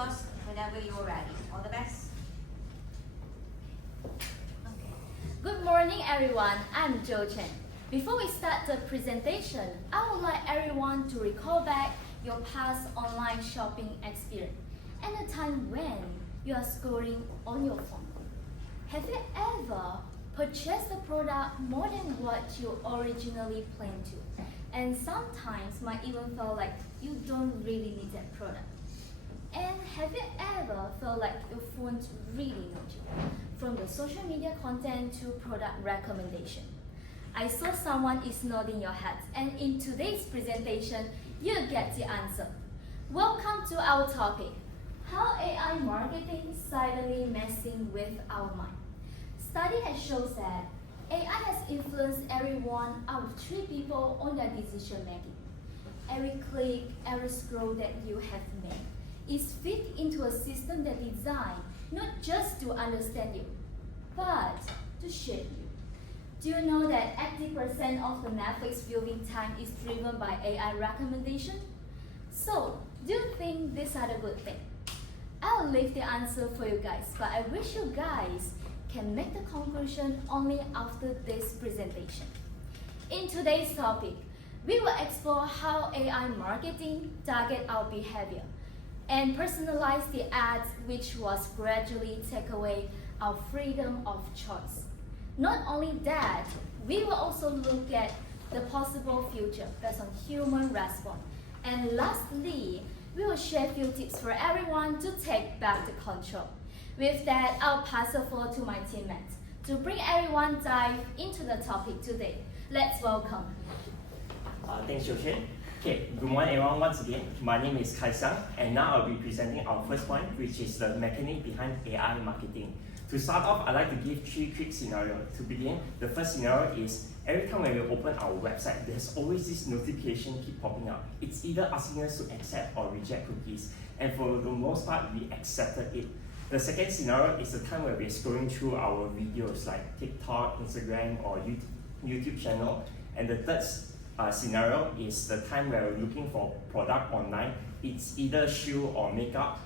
yours whenever you're ready. All the best. Okay. Good morning, everyone. I'm Chian. Before we start the presentation, I would like everyone to recall back your past online shopping experience and a time when you are scrolling on your phone. Have you ever purchased a product more than what you originally planned to? And sometimes might even feel like you don't really need that product. And have you ever felt like your phone really knows you? From the social media content to product recommendation. I saw someone is nodding your head, and in today's presentation, you'll get the answer. Welcome to our topic, how AI marketing silently messing with our mind. Study has shown that AI has influenced every 1 out of 3 people on their decision making. Every click, every scroll that you have made is fit into a system that is designed not just to understand you, but to shape you. Do you know that 80% of the Netflix viewing time is driven by AI recommendation? So, do you think these are the good thing? I'll leave the answer for you guys, but I wish you guys can make the conclusion only after this presentation. In today's topic, we will explore how AI marketing target our behavior and personalize the ads, which was gradually take away our freedom of choice. Not only that, we will also look at the possible future based on human response. And lastly, we will share a few tips for everyone to take back the control. With that, I'll pass the floor to my teammates to bring everyone dive into the topic today. Let's welcome. Thanks, Chian. Okay, good morning everyone once again. My name is Xiang, and now I'll be presenting our first point, which is the mechanic behind AI marketing. To start off, I'd like to give 3 quick scenarios. To begin, the first scenario is every time when we open our website, there's always this notification keep popping up. It's either asking us to accept or reject cookies, and for the most part, we accepted it. The second scenario is the time where we're scrolling through our videos like TikTok, Instagram, or YouTube channel. And the third scenario is the time where we're looking for product online. It's either shoe or makeup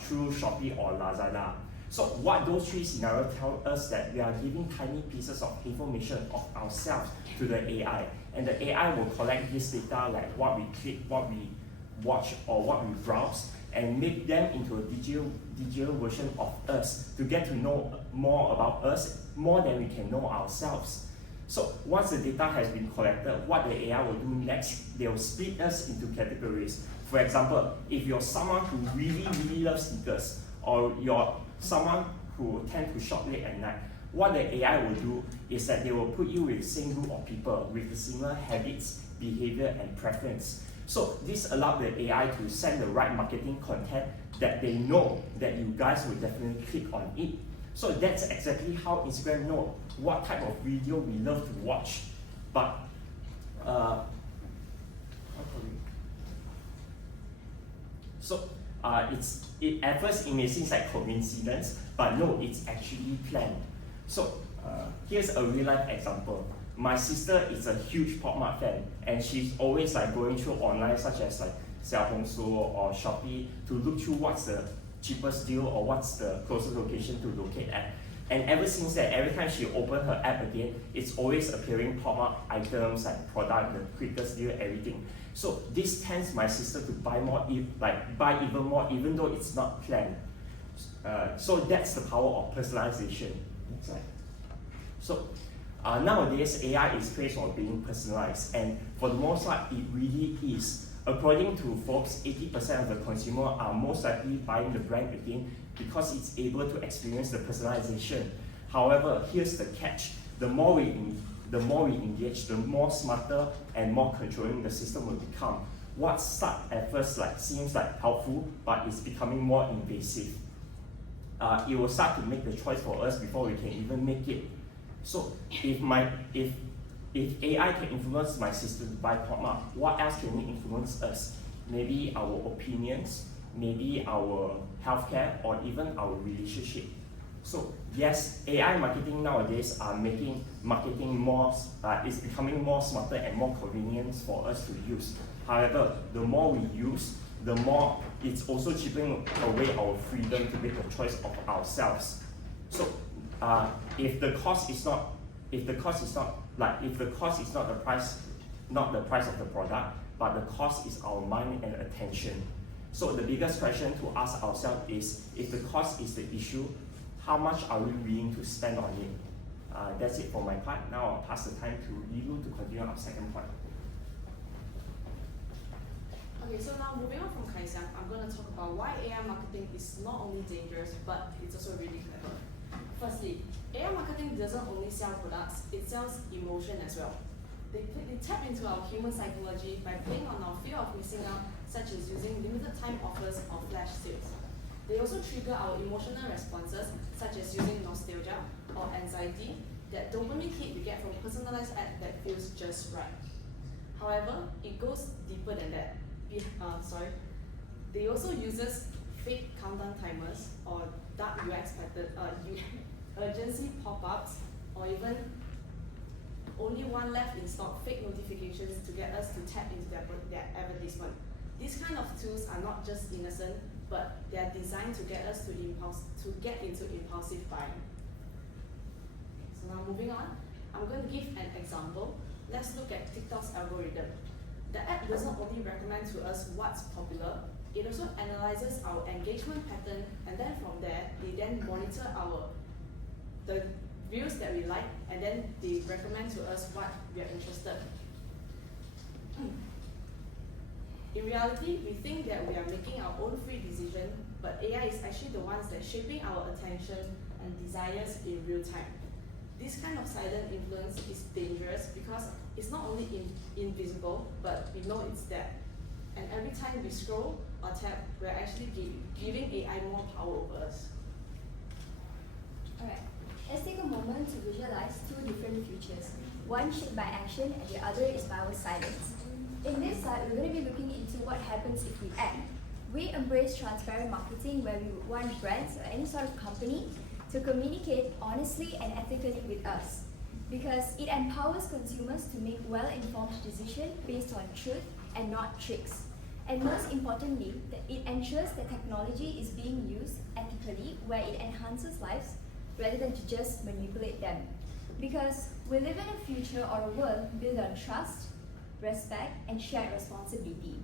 through Shopee or Lazada. So what those 3 scenarios tell us that we are giving tiny pieces of information of ourselves to the AI. And the AI will collect this data like what we click, what we watch, or what we browse, and make them into a digital version of us to get to know more about us, more than we can know ourselves. So once the data has been collected, what the AI will do next, they will split us into categories. For example, if you're someone who really loves sneakers, or you're someone who tend to shop late at night, what the AI will do is that they will put you with the same group of people with the similar habits, behavior, and preference. So this allows the AI to send the right marketing content that they know that you guys will definitely click on it. So that's exactly how Instagram knows what type of video we love to watch. But at first it may seem like coincidence, but no, it's actually planned. So here's a real life example. My sister is a huge Pop Mart fan, and she's always like going through online such as like Xiaohongshu or Shopee to look through what's the cheapest deal or what's the closest location to locate at. And ever since that, every time she opens her app again, it's always appearing Pop Mart items like product, the quickest deal, everything. So this tempts my sister to buy more, buy even more, even though it's not planned. So that's the power of personalization. Next slide. So nowadays, AI is praised for being personalized, and for the most part, it really is. According to Forbes, 80% of the consumer are most likely buying the brand again because it's able to experience the personalization. However, here's the catch: the more we engage, the more smarter and more controlling the system will become. What starts at first seems like helpful, but it's becoming more invasive. It will start to make the choice for us before we can even make it. So if AI can influence my sister to buy Pop Mart, what else can it influence us? Maybe our opinions, maybe our healthcare, or even our relationship. So yes, AI marketing nowadays are making marketing more, is becoming more smarter and more convenient for us to use. However, the more we use, the more it's also chipping away our freedom to make a choice of ourselves. So if the cost is not the price of the product, but the cost is our mind and attention. So the biggest question to ask ourselves is, if the cost is the issue, how much are we willing to spend on it? That's it for my part. Now I'll pass the time to Yilu to continue our second point. Okay, so now moving on from Xiang, I'm going to talk about why AI marketing is not only dangerous, but it's also really clever. Firstly, AI marketing doesn't only sell products, it sells emotion as well. They tap into our human psychology by playing on our fear of missing out, such as using limited time offers or flash sales. They also trigger our emotional responses, such as using nostalgia or anxiety, that dopamine hit we get from personalized ad that feels just right. However, it goes deeper than that. They also uses fake countdown timers or dark UX urgency pop-ups, or even only one left in stock fake notifications to get us to tap into their advertisement. These kind of tools are not just innocent, but they are designed to get us to get into impulsive buying. So now moving on, I'm going to give an example. Let's look at TikTok's algorithm. The app doesn't only recommend to us what's popular, it also analyzes our engagement pattern, and then from there, they then monitor the views that we like, and then they recommend to us what we are interested in. In reality, we think that we are making our own free decision, but AI is actually the ones that shaping our attention and desires in real time. This kind of silent influence is dangerous because it's not only invisible, but we know it's there. And every time we scroll or tap, we're actually giving AI more power over us. Alright, let's take a moment to visualize two different futures. One shaped by action and the other is by our silence. In this slide, we're going to be looking into what happens if we act. We embrace transparent marketing where we would want brands or any sort of company to communicate honestly and ethically with us, because it empowers consumers to make well-informed decisions based on truth and not tricks. And most importantly, that it ensures that technology is being used ethically where it enhances lives rather than to just manipulate them. Because we live in a future or a world built on trust, respect, and shared responsibility.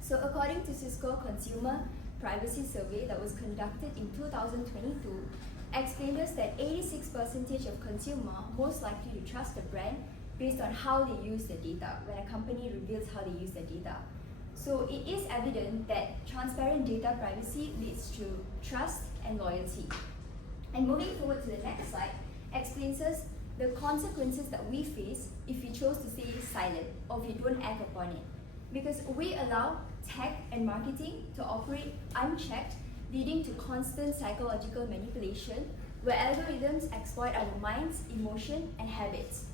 So according to Cisco Consumer Privacy Survey that was conducted in 2022, explained us that 86% of consumers most likely to trust a brand based on how they use the data, when a company reveals how they use the data. So it is evident that transparent data privacy leads to trust and loyalty. And moving forward to the next slide, explains us the consequences that we face if we chose to stay silent or if we don't act upon it. Because we allow tech and marketing to operate unchecked, leading to constant psychological manipulation where algorithms exploit our minds, emotion, and habits.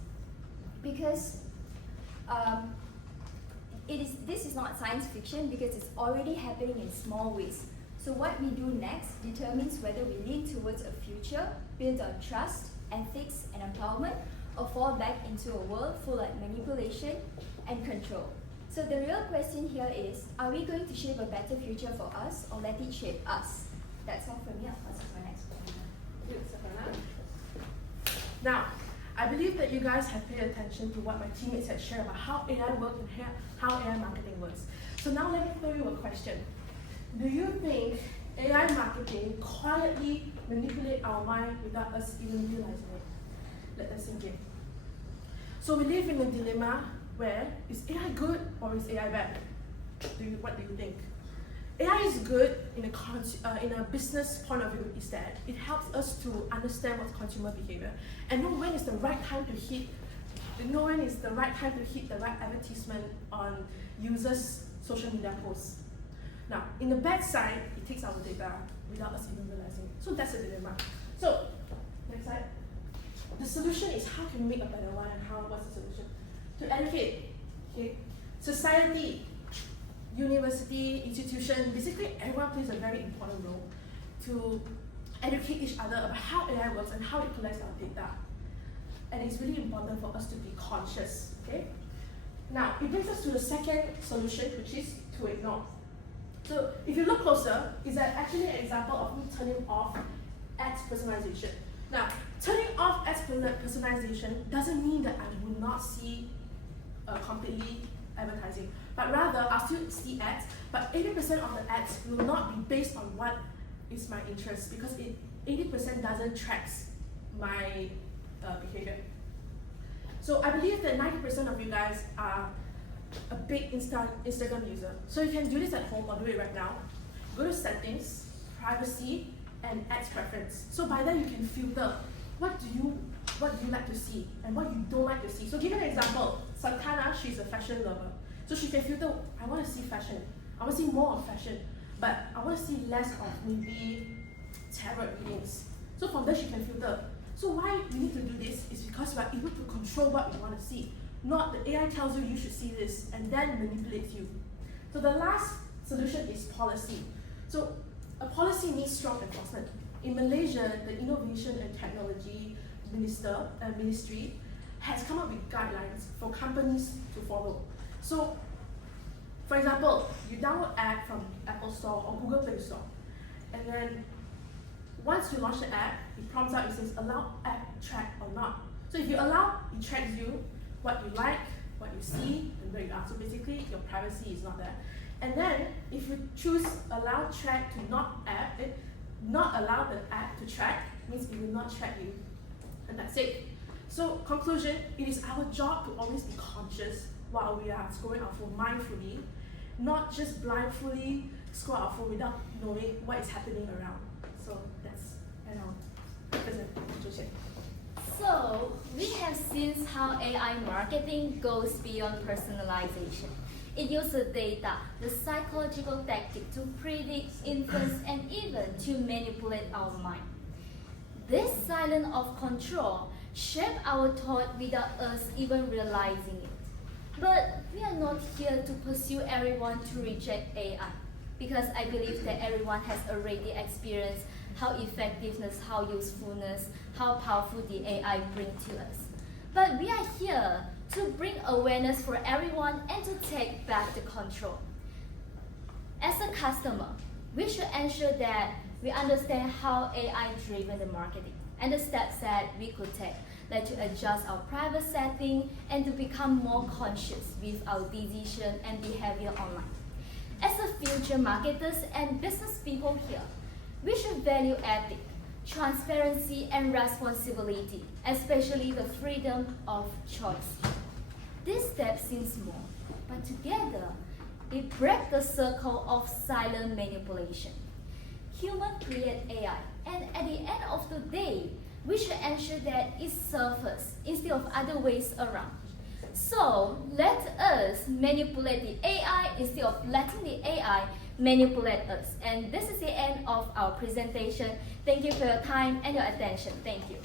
Because this is not science fiction, because it's already happening in small ways. So what we do next determines whether we lean towards a future built on trust, ethics, and empowerment, or fall back into a world full of manipulation and control. So the real question here is, are we going to shape a better future for us or let it shape us? That's all from me. I'll pass it to my next point. Good, Satana. Now, I believe that you guys have paid attention to what my teammates had shared about how AI works and how AI marketing works. So now let me throw you a question. Do you think AI marketing quietly manipulates our mind without us even realizing it? Let that sink in. So we live in a dilemma where, is AI good or is AI bad? What do you think? AI is good in a business point of view, is that it helps us to understand what's consumer behavior and know when is the right time to hit the right advertisement on users' social media posts. Now, in the bad side, it takes our data without us even realizing it. So that's a dilemma. So, next slide. The solution is, how can we make a better one, and what's the solution? To educate, okay? Society, university, institution, basically everyone plays a very important role to educate each other about how AI works and how it collects our data. And it's really important for us to be conscious, okay? Now, it brings us to the second solution, which is to ignore. So if you look closer, it's actually an example of me turning off ads personalization. Now, turning off ads personalization doesn't mean that I will not see completely advertising, but rather I'll still see ads, but 80% of the ads will not be based on what is my interest, because 80% doesn't track my behavior. So I believe that 90% of you guys are a big Instagram user. So you can do this at home or do it right now. Go to settings, privacy, and ads preference. So by that you can filter what do you like to see and what you don't like to see. So give an example. Satana, she's a fashion lover. So she can filter, I want to see fashion. I want to see more of fashion, but I want to see less of maybe tarot readings. So from there she can filter. So why we need to do this is because we are able to control what we want to see. Not the AI tells you should see this and then manipulates you. So the last solution is policy. So a policy needs strong enforcement. In Malaysia, the Innovation and Technology Ministry has come up with guidelines for companies to follow. So, for example, you download app from Apple Store or Google Play Store, and then once you launch the app, it prompts out, it says allow app track or not. So if you allow, it tracks you, what you like, what you see, and where you are. So basically, your privacy is not there. And then, if you choose allow track to not allow the app to track, means it will not track you. And that's it. So conclusion, it is our job to always be conscious while we are scrolling our phone mindfully, not just blindly scroll our phone without knowing what is happening around. So that's, and I'll present Chian. So, we have seen how AI marketing goes beyond personalization. It uses data, the psychological tactic to predict, influence, and even to manipulate our mind. This silence of control shapes our thought without us even realizing it. But we are not here to pursue everyone to reject AI, because I believe that everyone has already experienced how effectiveness, how usefulness, how powerful the AI brings to us. But we are here to bring awareness for everyone and to take back the control. As a customer, we should ensure that we understand how AI-driven the marketing and the steps that we could take, like to adjust our private setting and to become more conscious with our decision and behavior online. As a future marketers and business people here, we should value ethics, transparency, and responsibility, especially the freedom of choice. These steps seem small, but together, they break the circle of silent manipulation. Humans create AI, and at the end of the day, we should ensure that it serves us instead of other ways around. So, let us manipulate the AI instead of letting the AI manipulate us. And this is the end of our presentation. Thank you for your time and your attention. Thank you.